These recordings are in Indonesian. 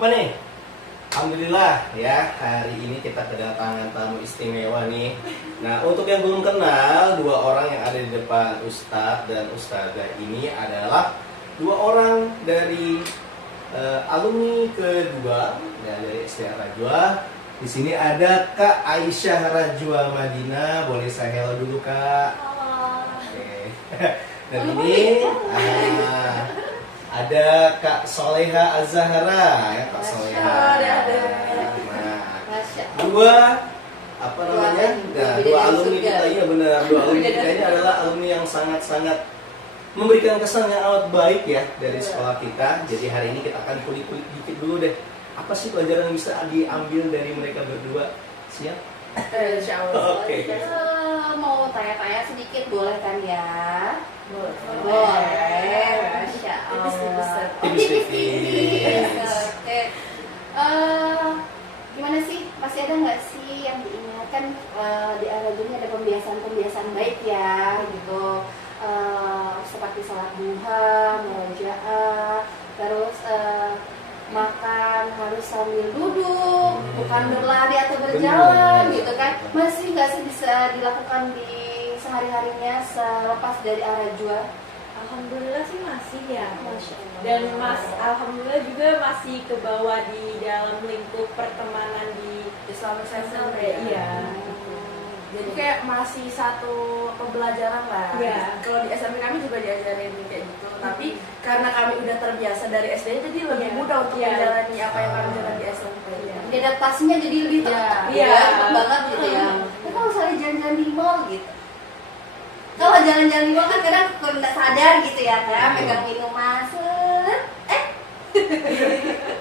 Apa nih? Alhamdulillah ya, hari ini kita kedatangan tamu istimewa nih. Nah, untuk yang belum kenal, dua orang yang ada di depan Ustadz dan Ustadzah ini adalah dua orang dari alumni kedua dari SDA Rajwa. Di sini ada Kak Aisyah Rajwa Madinah. Boleh saya hello dulu, Kak? Halo. Oke. Dan ini ada Kak Soleha Az-Zahra ya, Kak Soleha. Dua apa namanya? Nah, dua alumni kita, iya benar. Dua alumni kita ini adalah alumni yang sangat-sangat memberikan kesan yang amat baik ya dari sekolah kita. Jadi hari ini kita akan kulik-kulik dikit dulu deh. Apa sih pelajaran yang bisa diambil dari mereka berdua? Siap? Insya Allah. Oke. Mau tanya-tanya sedikit boleh kan ya? Boleh. Masya Allah. Tipis-tipis. Oke. Gimana sih? Masih ada nggak sih yang diingatkan di Al-Rajwa ada pembiasaan-pembiasaan baik ya gitu? Seperti sholat duha, murojaah, terus makan harus sambil duduk, bukan berlari atau berjalan gitu kan? Masih nggak sih bisa dilakukan di sehari-harinya selepas dari Al-Rajwa? Alhamdulillah sih masih ya. Masya Allah. Dan alhamdulillah juga masih ke bawah di dalam lingkup pertemanan di Islamic Center ya. Iya. Jadi kayak masih satu pembelajaran lah. Iya. Kalau di SMP kami juga diajarin kayak gitu. Tapi karena kami udah terbiasa dari SD, jadi lebih mudah untuk menjalani apa yang kami jalan di SMP. Jadi adaptasinya jadi lebih cepat banget gitu ya. Tapi kalau misalnya jalan-jalan di mall gitu, kalau jalan-jalan di mall kan kadang kalau nggak sadar gitu ya kan, pegang minuman,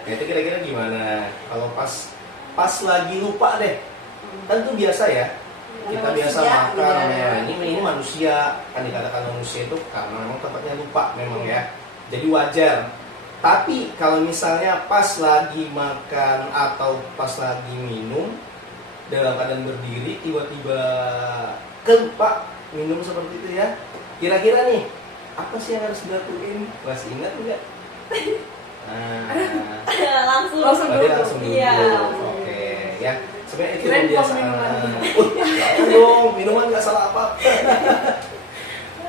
Itu kira-kira gimana? Kalau pas lagi lupa deh, kan itu biasa ya. Kita biasa makan, ya. Ini manusia, kan dikatakan manusia itu karena memang tempatnya lupa memang ya. Jadi wajar. Tapi kalau misalnya pas lagi makan atau pas lagi minum dalam keadaan berdiri tiba-tiba kelupa minum seperti itu ya. Kira-kira nih apa sih yang harus dilakuin? Masih ingat enggak? Nah, langsung duduk. Iya. Oke, ya. Sebenarnya itu Kirain kebiasaan. Jangan dong, minuman nggak salah apa.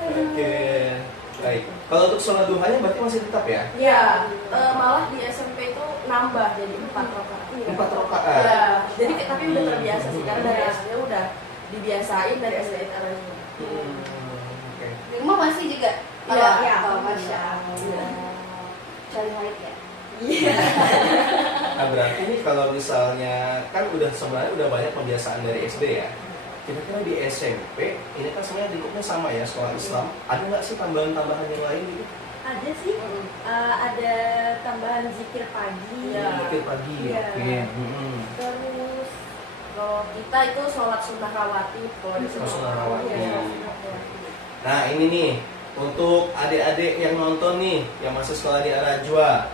Oke, baik. Kalau untuk sholat duhanya berarti masih tetap ya? Iya, malah di SMP itu nambah jadi 4 rakaat. 4 rakaat. Iya, jadi tapi udah terbiasa sih karena dari SD udah dibiasain dari SD itu. Oke. di rumah masih juga. Iya. Oh, Masya Allah. Cari haid ya. Iya. Nah berarti nih kalau misalnya kan sebenarnya udah banyak pembiasaan dari SD ya. Kira-kira di SMP ini kan sebenarnya lingkupnya sama ya, sekolah Islam. Ada nggak sih tambahan-tambahan yang lain gitu? Ada sih. Ada tambahan zikir pagi. Iya. Zikir pagi. Iya. Oke. Terus Kalau kita itu sholat sunnah rawatib. Kalau di Sunnah rawatib. Iya. Nah ini nih untuk adik-adik yang nonton nih yang masih sekolah di Al-Rajwa,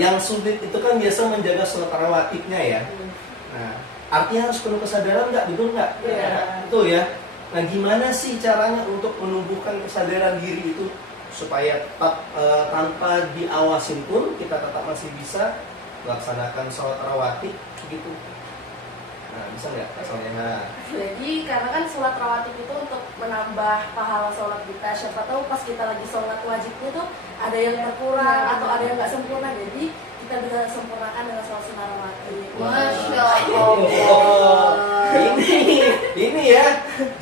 yang sulit itu kan biasa menjaga sholat rawatibnya ya. Nah artinya harus penuh kesadaran nggak, betul nggak? Iya. Betul ya. Nah gimana sih caranya untuk menumbuhkan kesadaran diri itu supaya tanpa diawasin pun kita tetap masih bisa melaksanakan sholat rawatib gitu. Nah, bisa nggak soalnya? Jadi karena kan sholat rawatib itu untuk menambah pahala sholat kita. Siapa tahu pas kita lagi sholat wajibnya tuh ada yang berkurang atau ada yang nggak sempurna. Jadi kita bisa sempurnakan dengan sholat sunnah rawatib. Masya Oh, Allah. ini ya.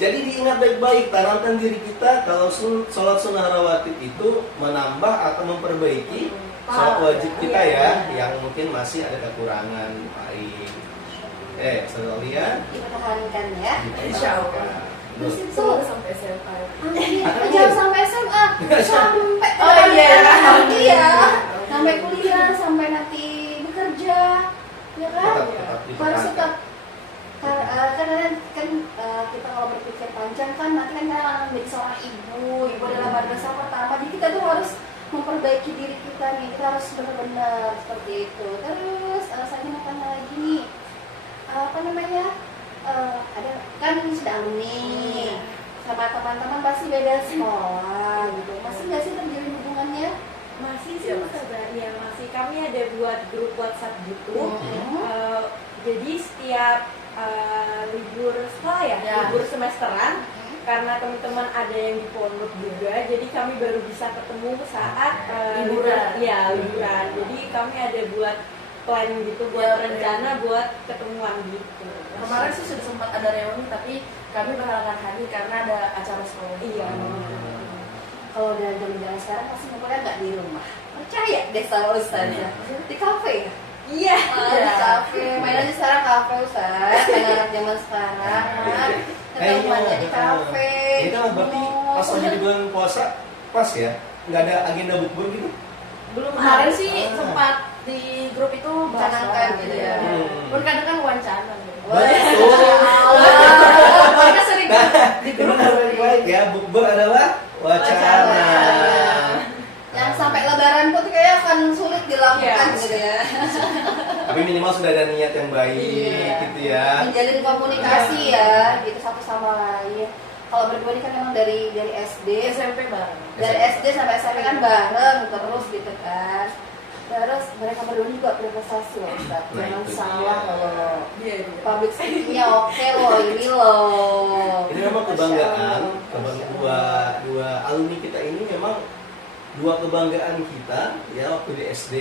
Jadi diingat baik-baik, tanamkan diri kita kalau sholat sunnah rawatib itu menambah atau memperbaiki sholat wajib kita ya, yang mungkin masih ada kekurangan. Baik. Sekalian Dipertahankan ya. Insya Allah. Terus itu Semoga sampai SMA. jangan sampai SMA, sampai Iya. sampai kuliah, sampai nanti bekerja, ya kan? tetap Harus dipertahankan. tetap. Karena kan kita kalau berpikir panjang kan nanti kan kita akan menjadi seorang ibu adalah madrasah pertama. Jadi kita tuh harus memperbaiki diri kita nih, kita harus benar-benar seperti itu. Terus saya mau tanya lagi nih, apa namanya? Ada kan sudah alumni sama teman-teman pasti beda sekolah gitu. Masih nggak sih terjalin hubungannya? Masih sih, Iya, masih. ya masih. Kami ada buat grup WhatsApp gitu. Hmm. Jadi setiap libur sekolah ya, Ya. libur semesteran, karena teman-teman ada yang di pondok juga, jadi kami baru bisa ketemu saat Liburan. Ya, liburan. Jadi kami ada buat plan gitu, buat Ya, rencana, buat ketemuan gitu. Kemarin sih sudah sempat ada reuni, tapi kami berhalangan hadir karena ada acara sekolah. Iya. Kalau dari zaman sekarang pasti ngumpulnya nggak di rumah. Percaya deh sama Ustaz ya. Di kafe ya? Iya. Di kafe. Mainannya sekarang kafe Ustaz. Anak zaman sekarang. Ketemuannya di kafe. Ini kan berarti pas lagi di bulan puasa pas ya, nggak ada agenda bukber gitu. Belum kemarin sih sempat di grup itu bahas Canangkan soal gitu ya. ya. Pun kadang kan wawancara gitu. Mereka sering Di grup baik ya, bukber adalah wacana. yang sampai lebaran pun kayaknya akan sulit dilakukan Iya. gitu ya. Tapi minimal sudah ada niat yang baik Iya. gitu ya. Menjalin komunikasi ya, gitu satu sama lain. Kalau berdua ini kan memang dari SD, SMP bareng. dari SD sampai SMP kan bareng terus gitu kan. Terus mereka berdua ini juga berprestasi loh Ustaz. Nah, Jangan itu salah dia. loh. Iya. Public speaking-nya oke loh ini loh. Ini memang Masya kebanggaan, Allah. dua alumni kita ini memang dua kebanggaan kita ya waktu di SD.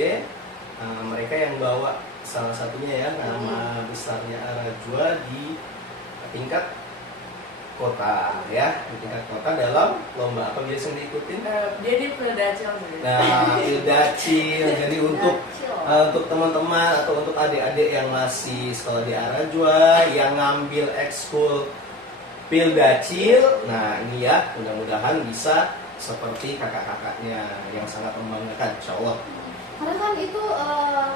Mereka yang bawa salah satunya ya nama besarnya Arajwa di tingkat kota ya, di tingkat kota dalam lomba apa biasa yang diikutin? Dia di Pledacil sih. Nah, Pildacil. Jadi untuk teman-teman atau untuk adik-adik yang masih sekolah di Arajwa yang ngambil ekskul Pildacil, nah ini ya mudah-mudahan bisa seperti kakak-kakaknya yang sangat membanggakan, insya Allah. Karena kan itu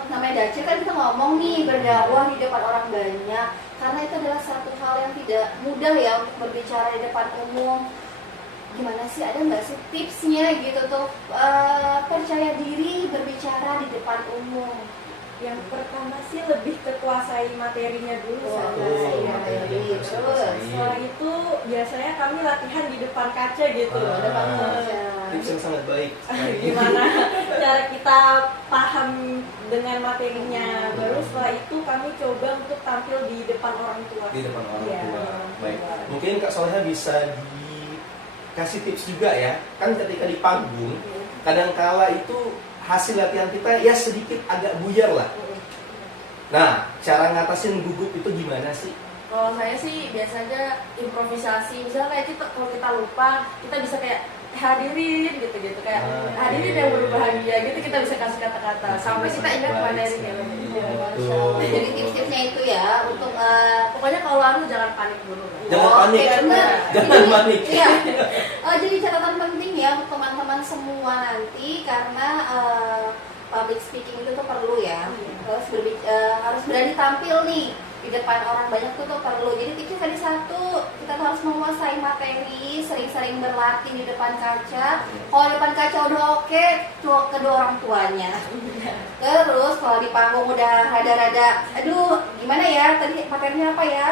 namanya dacil kan kita ngomong nih berdakwah di depan orang banyak. Karena itu adalah satu hal yang tidak mudah ya untuk berbicara di depan umum. Gimana sih, ada nggak sih tipsnya gitu tuh percaya diri berbicara di depan umum? Yang pertama sih lebih kekuasai materinya dulu. Terus Setelah itu biasanya kami latihan di depan kaca gitu. depan Ah. kaca. Tips yang sangat baik. Gimana cara kita paham dengan materinya. Baru setelah itu kami coba untuk tampil di depan orang tua. Di depan orang Iya. tua. Baik. Mungkin Kak Soleha bisa dikasih tips juga ya. Kan ketika di panggung, kadangkala itu hasil latihan kita ya sedikit agak buyar lah. Nah, cara ngatasin gugup itu gimana sih? Kalau saya sih biasanya improvisasi. Misalnya kayak kita kalau kita lupa, kita bisa kayak hadirin gitu-gitu kayak hadirin yang berbahagia gitu, kita bisa kasih kata-kata sampai kita ingat materinya. Masya Allah. Jadi tips-tipsnya itu ya untuk Pokoknya kalau lalu jangan panik dulu. Jangan panik. Oke, benar. Jangan Ini- panik. Iya. Jadi catatan penting ya untuk teman-teman semua nanti karena public speaking itu tuh perlu ya. Terus harus berani tampil nih di depan orang banyak tuh perlu. Jadi tipsnya tadi satu, kita tuh harus menguasai materi, sering-sering berlatih di depan kaca. Kalau di depan kaca udah oke, kedua orang tuanya. Terus kalau di panggung udah rada-rada, aduh gimana ya tadi materinya apa ya?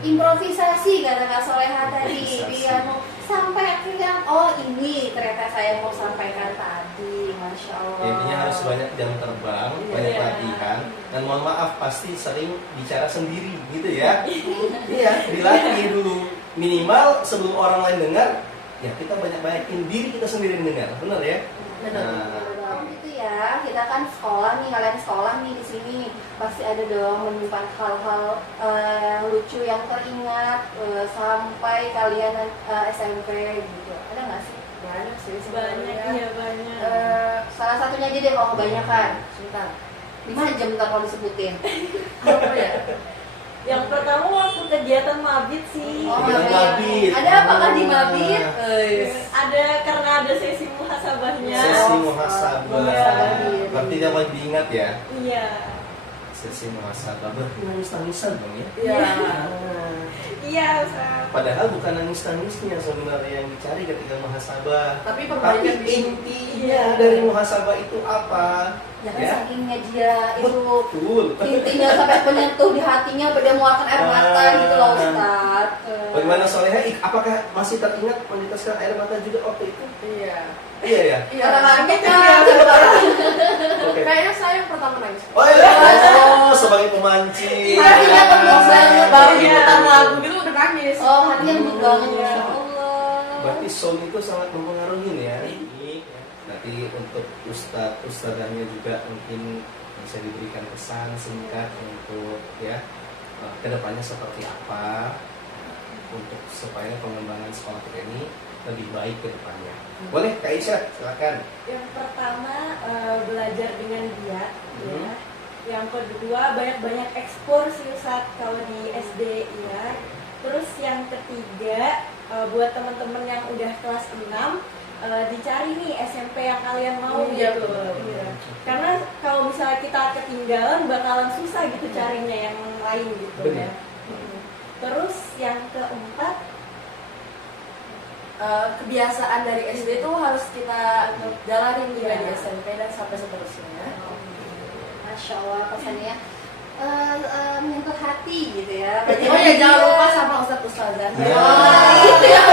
Improvisasi kata Kak Soleha tadi, Improvisasi. biar sampai akhirnya oh ini ternyata saya mau sampaikan tadi, Masya Allah. Intinya harus banyak jam terbang, banyak Iya. latihan, dan mohon maaf pasti sering bicara sendiri gitu ya. Iya, dilatih dulu. Minimal sebelum orang lain dengar, ya kita banyak-banyakin diri kita sendiri dengar, benar ya? Nah, Itu ya, kita kan sekolah nih, kalian sekolah nih di sini pasti ada dong menyimpan hal-hal lucu yang teringat sampai kalian SMP gitu. Ada nggak sih? Banyak sih Banyak, sebenarnya. iya banyak. Salah satunya aja deh kalau kebanyakan. Sebentar. 5 jam ntar kalau disebutin. Apa ya? Yang pertama waktu kegiatan mabit sih. Oh, Kegiatan mabit. Ada apakah di mabit? Ada karena ada sesi muhasabahnya. sesi Iya. muhasabah. Muhasabah diri. Berarti yang paling diingat ya. Iya. sesi muhasabah nangis-nangisan dong ya. Iya. Iya, Ustaz. Padahal bukan nangis-nangisnya sebenarnya yang dicari ketika muhasabah. Tapi Tapi perbaikan di intinya dari muhasabah itu apa? Ya kan sakingnya dia itu Betul. intinya sampai menyentuh di hatinya, sampai dia mengeluarkan air mata gitu loh Ustaz. Bagaimana Soleha? Apakah masih teringat meneteskan air mata juga waktu itu? Iya. Iya ya. Iya. Orang-orang Itu kita Oke. Kayaknya saya yang pertama nangis. Oh iya. Oh, sebagai pemancing. Hatinya tembus banget. Baru Iya. ikutan lagu gitu udah nangis. Oh, hatinya lembut banget Iya. Masya Allah. Berarti sound itu sangat mempengaruhi ya. Nanti untuk ustadzahnya juga mungkin bisa diberikan pesan singkat untuk ya kedepannya seperti apa untuk supaya pengembangan sekolah kita ini lebih baik ke depannya. Boleh Kak Aisyah, silakan. Yang pertama belajar dengan giat, Hmm. ya. Yang kedua banyak-banyak ekspor sih Ustaz kalau di SD ya. Terus yang ketiga buat teman-teman yang udah kelas 6 dicari nih SMP yang kalian mau Iya, gitu. betul. Iya. Karena kalau misalnya kita ketinggalan bakalan susah gitu carinya yang lain gitu Benar. ya. Terus yang keempat Kebiasaan dari SD itu harus kita jalanin juga di SMP dan sampai seterusnya. Masya Allah pesannya menyentuh hati gitu ya. Oh ya, jangan lupa sama Ustadz Ustazah. Nah. Itu yang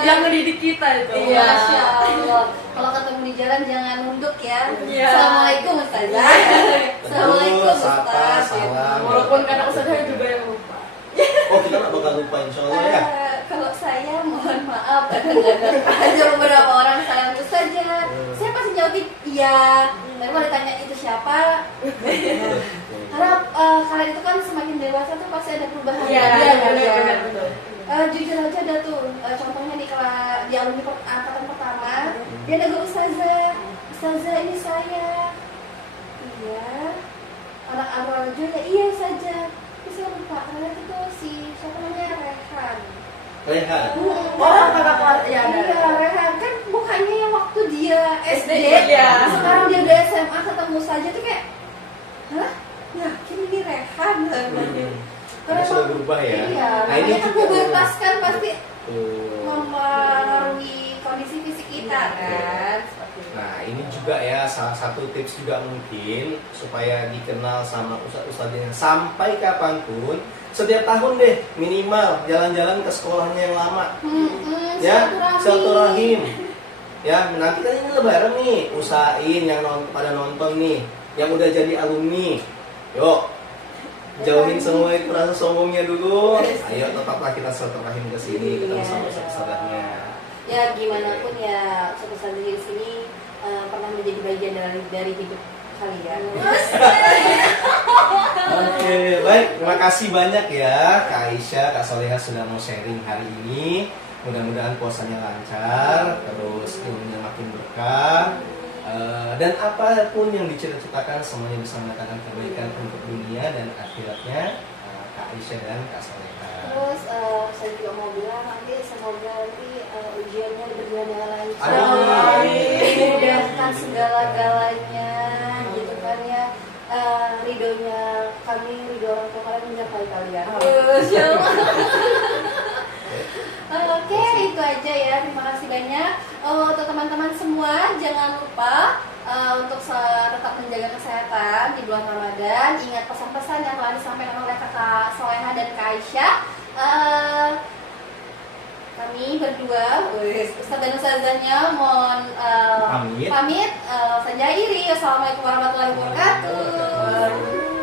Yang mendidik kita itu. Iya. Masya Allah. Kalau ketemu di jalan jangan nunduk ya. Iya. Assalamualaikum Ustazah. Assalamualaikum Sapa, Ustaz. salam. Walaupun kadang Ustazah juga yang lupa. Oh, kita nggak bakal lupa insya Allah ya. Kalau saya mohon maaf kadang-kadang ada beberapa orang sayang itu saja. Saya pasti jawabin iya. Tapi kalau ditanya itu siapa? Karena kalian itu kan semakin dewasa tuh pasti ada perubahan. Iya, ya, benar betul. Jujur aja ada tuh contohnya di kelas di alumni angkatan pertama dia negur Ustazah ini saya. Iya. Anak Amrojo ya iya saja. Tapi saya lupa karena itu si siapa namanya Rehan. Rehan. Orang kakak kelas ya ada. Iya, Rehan kan bukannya yang waktu dia SD, Iya. sekarang dia udah SMA ketemu saja tuh kayak, hah? Yakin ini Rehan? Karena sudah berubah ya. Iya, Nah ini makanya kan juga. pubertas kan pasti Tuh. mempengaruhi kondisi fisik kita kan. Seperti itu. Nah ini juga ya salah satu tips juga mungkin supaya dikenal sama ustadz-ustadznya sampai kapanpun setiap tahun deh minimal jalan-jalan ke sekolahnya yang lama ya silaturahim ya nanti kan ini lebaran nih usahain yang pada nonton nih yang udah jadi alumni yuk jauhin semua itu rasa sombongnya dulu ayo tetaplah kita silaturahim ke sini ketemu sama ustadz-ustadznya. Ya gimana pun ya ustadz di sini pernah menjadi bagian dari hidup kalian. Oke, baik. Terima kasih banyak ya Kak Aisyah, Kak Soleha sudah mau sharing hari ini. Mudah-mudahan puasanya lancar, terus ilmunya makin berkah. Dan apapun yang dicita-citakan semuanya bisa mendatangkan kebaikan untuk dunia dan akhiratnya Kak Aisyah dan Kak Soleha. Terus saya juga mau bilang nanti semoga nanti ujiannya berjalan dengan lancar. Amin. Dimudahkan segala-galanya gitu kan ya. Ridhonya kami, ridho orang tua kalian menyertai kalian. Masya Allah. Oke, itu aja ya. Terima kasih banyak. Untuk teman-teman semua, jangan lupa untuk tetap menjaga kesehatan di bulan Ramadan. Ingat pesan-pesan yang telah disampaikan oleh Kakak Soleha dan Kak Aisyah. Kami berdua, Ustaz dan Ustazahnya mohon pamit. Saya Iri. Assalamualaikum warahmatullahi wabarakatuh.